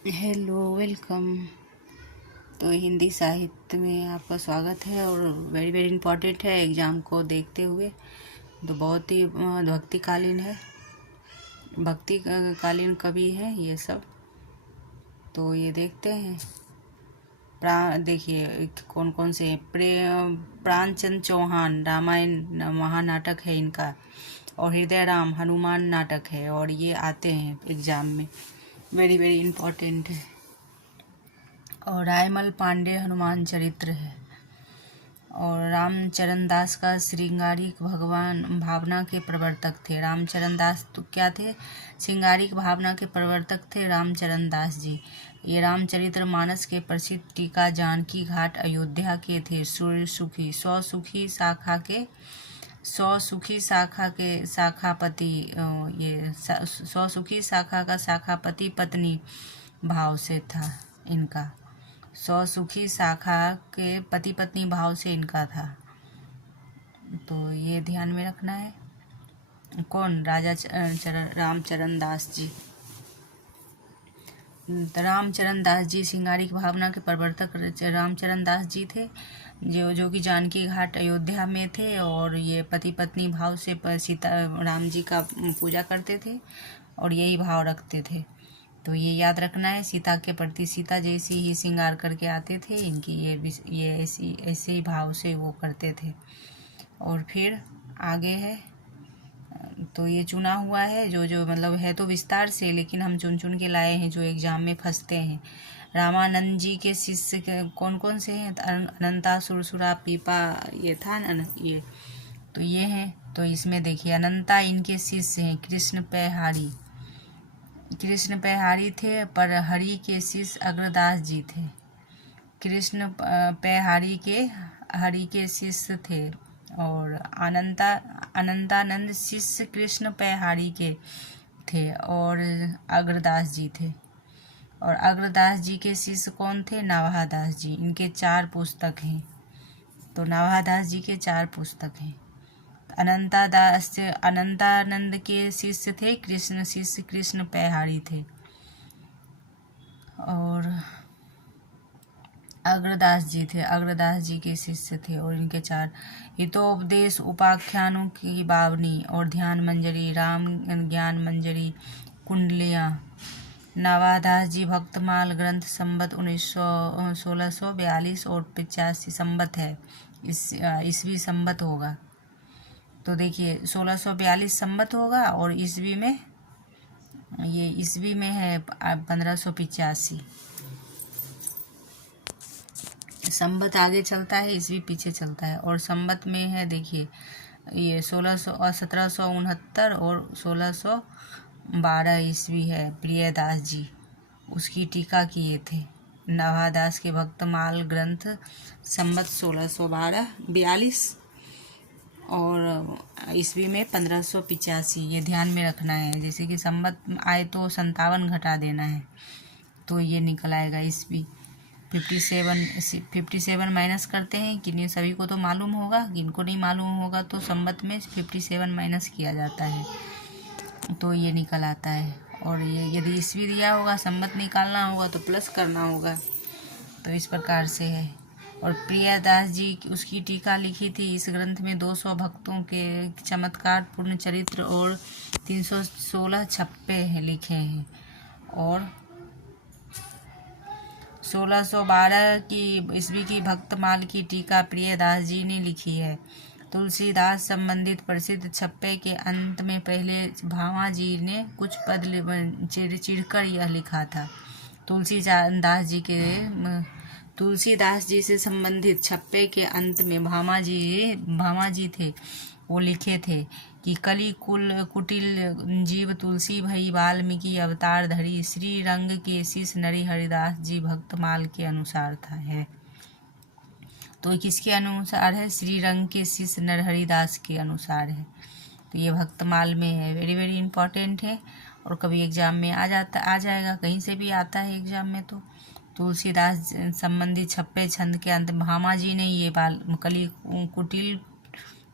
Hello, welcome. तो हिंदी साहित्य में आपका स्वागत है और वेरी वेरी इम्पोर्टेंट है एग्ज़ाम को देखते हुए। तो बहुत ही भक्तिकालीन है, भक्तिकालीन कवि है ये सब। तो ये देखते हैं। देखिए कौन कौन से प्राणचंद चौहान, रामायण महानाटक है इनका, और हृदय राम हनुमान नाटक है, और ये आते हैं एग्ज़ाम में, वेरी वेरी इम्पोर्टेंट है। और रायमल पांडे हनुमान चरित्र है। और रामचरण दास का श्रृंगारिक भगवान भावना के प्रवर्तक थे। रामचरण दास तो क्या थे? श्रृंगारिक भावना के प्रवर्तक थे रामचरण दास जी। ये रामचरित्र मानस के प्रसिद्ध टीका जानकी घाट अयोध्या के थे। सूर्य सुखी सौ सुखी शाखा के शाखापति, ये सौ सुखी शाखा का शाखापति पत्नी भाव से था इनका। सौ सुखी शाखा के पति पत्नी भाव से इनका था। तो ये ध्यान में रखना है। कौन? रामचरण दास जी। रामचरण दास जी श्रृंगारिक भावना के प्रवर्तक रामचरण दास जी थे, जो कि जानकी घाट अयोध्या में थे, और ये पति पत्नी भाव से सीता राम जी का पूजा करते थे और यही भाव रखते थे। तो ये याद रखना है। सीता के प्रति सीता जैसी ही श्रृंगार करके आते थे इनकी, ये ऐसे ही भाव से वो करते थे। और फिर आगे है, तो ये चुना हुआ है जो मतलब है तो विस्तार से, लेकिन हम चुन चुन के लाए हैं जो एग्जाम में फंसते हैं। रामानंद जी के शिष्य कौन कौन से हैं? अनंता, सुरसुरा, पीपा, ये था न ये। तो ये हैं। तो इसमें देखिए अनंता इनके शिष्य हैं। कृष्ण पैहारी थे, पर हरि के शिष्य अग्रदास जी थे। कृष्ण हरि के शिष्य थे। और अनंतानंद शिष्य कृष्ण पैहारी के थे और अग्रदास जी थे। और अग्रदास जी के शिष्य कौन थे? नवादास जी। इनके 4 पुस्तक हैं। तो नवादास जी के 4 पुस्तक हैं। अनंतानंद के शिष्य थे कृष्ण पैहारी थे। और अग्रदास जी के शिष्य थे, और इनके 4 हितोपदेश, उपाख्यानों की बावनी और ध्यान मंजरी, राम ज्ञान मंजरी, कुंडलियाँ। नवादास जी भक्तमाल ग्रंथ संबत 1642 और 85 संबत है, ईस्वी संबत होगा। तो देखिए 1642 संबत होगा, और ईस्वी में है 1585। संबत आगे चलता है, ईस्वी पीछे चलता है। और संबत में है देखिए ये 1769 और 1612 ईस्वी है। प्रियदास जी उसकी टीका किए थे। नवादास के भक्तमाल ग्रंथ संबत 1642 और ईस्वी में 1585। ये ध्यान में रखना है। जैसे कि संबत आए तो 57 घटा देना है, तो ये निकल आएगा ईस्वी। 57 माइनस करते हैं। किन्हीं सभी को तो मालूम होगा, किनको नहीं मालूम होगा तो संबत में 57 माइनस किया जाता है, तो ये निकल आता है। और ये यदि ईस्वी दिया होगा, संबत निकालना होगा तो प्लस करना होगा। तो इस प्रकार से है। और प्रियदास जी उसकी टीका लिखी थी। इस ग्रंथ में 200 भक्तों के चमत्कार पूर्ण चरित्र और 316 छप्पे लिखे हैं। और 1612 की ईस्वी की भक्तमाल की टीका प्रियदास जी ने लिखी है। तुलसीदास संबंधित प्रसिद्ध छप्पे के अंत में पहले भामा जी ने कुछ पद चिढ़कर यह लिखा था। तुलसीदास जी से संबंधित छप्पे के अंत में भामा जी थे, वो लिखे थे कि कली कुटिल जीव तुलसी भई वाल्मीकि अवतार धरी, श्री रंग के शिष्य नरी हरिदास जी भक्तमाल के अनुसार था है। तो किसके अनुसार है? श्री रंग के शिष्य नरहरिदास के अनुसार है। तो ये भक्तमाल में है। वेरी वेरी इंपॉर्टेंट है, और कभी एग्जाम में आ जाएगा, कहीं से भी आता है एग्जाम में। तो तुलसीदास संबंधी छप्पे छंद के अंत भामा जी ने ये कली कुटिल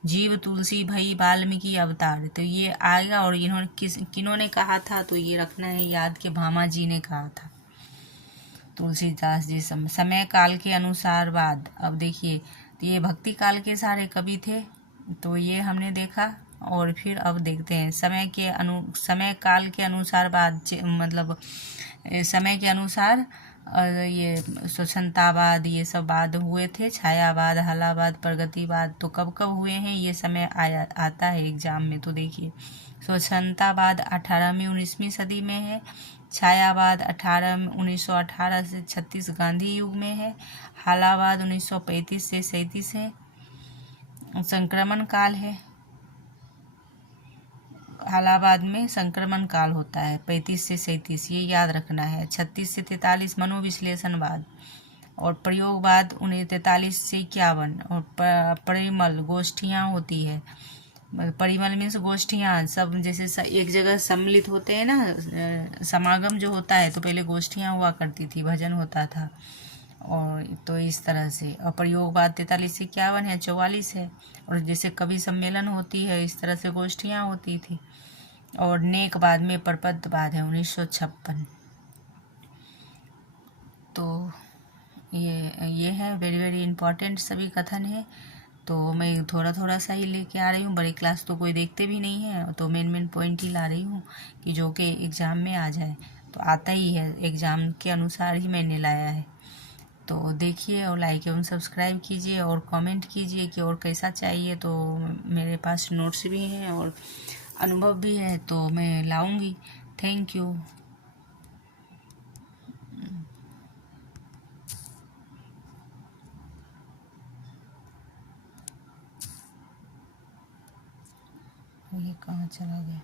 जीव तुलसी भई वाल्मीकि अवतार, तो ये आएगा। और इन्होंने किन्होंने कहा था? तो ये रखना है याद कि भामा जी ने कहा था। तुलसीदास जी समय काल के अनुसार वाद। अब देखिए, तो ये भक्ति काल के सारे कवि थे, तो ये हमने देखा। और फिर अब देखते हैं समय काल के अनुसार बाद, मतलब समय के अनुसार ये स्वच्छंदावाद, ये सब वाद हुए थे। छायावाद, हलावाद, प्रगतिवाद, तो कब कब हुए हैं ये समय आता है एग्जाम में। तो देखिए, स्वच्छंदावाद 18वीं 19वीं सदी में है। छायावाद 1918 से 36 गांधी युग में है। हालावाद 1935 से 37 है। संक्रमण काल है, हालाबाद में संक्रमण काल होता है 35 से 37, ये याद रखना है। 36 से 43 मनोविश्लेषणवाद, और प्रयोगवाद 43 से 51। और परिमल गोष्ठियाँ होती है। परिमल मीन्स गोष्ठियाँ, सब जैसे एक जगह सम्मिलित होते हैं ना, समागम जो होता है, तो पहले गोष्ठियाँ हुआ करती थी, भजन होता था। और तो इस तरह से। और प्रयोगवाद 43 से 51 है, 44 है। और जैसे कवि सम्मेलन होती है, इस तरह से गोष्ठियाँ होती थी। और नेकवाद में प्रपदवाद है 1956। तो ये है वेरी वेरी इंपॉर्टेंट सभी कथन है। तो मैं थोड़ा थोड़ा सा ही लेके आ रही हूँ, बड़ी क्लास तो कोई देखते भी नहीं है, तो मेन पॉइंट ही ला रही हूँ कि जो कि एग्ज़ाम में आ जाए। तो आता ही है, एग्ज़ाम के अनुसार ही मैंने लाया है। तो देखिए और लाइक एवं सब्सक्राइब कीजिए और कमेंट कीजिए कि और कैसा चाहिए। तो मेरे पास नोट्स भी हैं और अनुभव भी है, तो मैं लाऊंगी। Thank you. ये कहाँ चला गया?